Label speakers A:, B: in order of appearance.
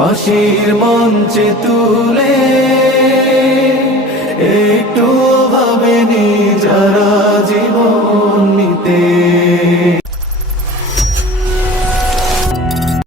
A: ফাঁসির মঞ্চে তুলে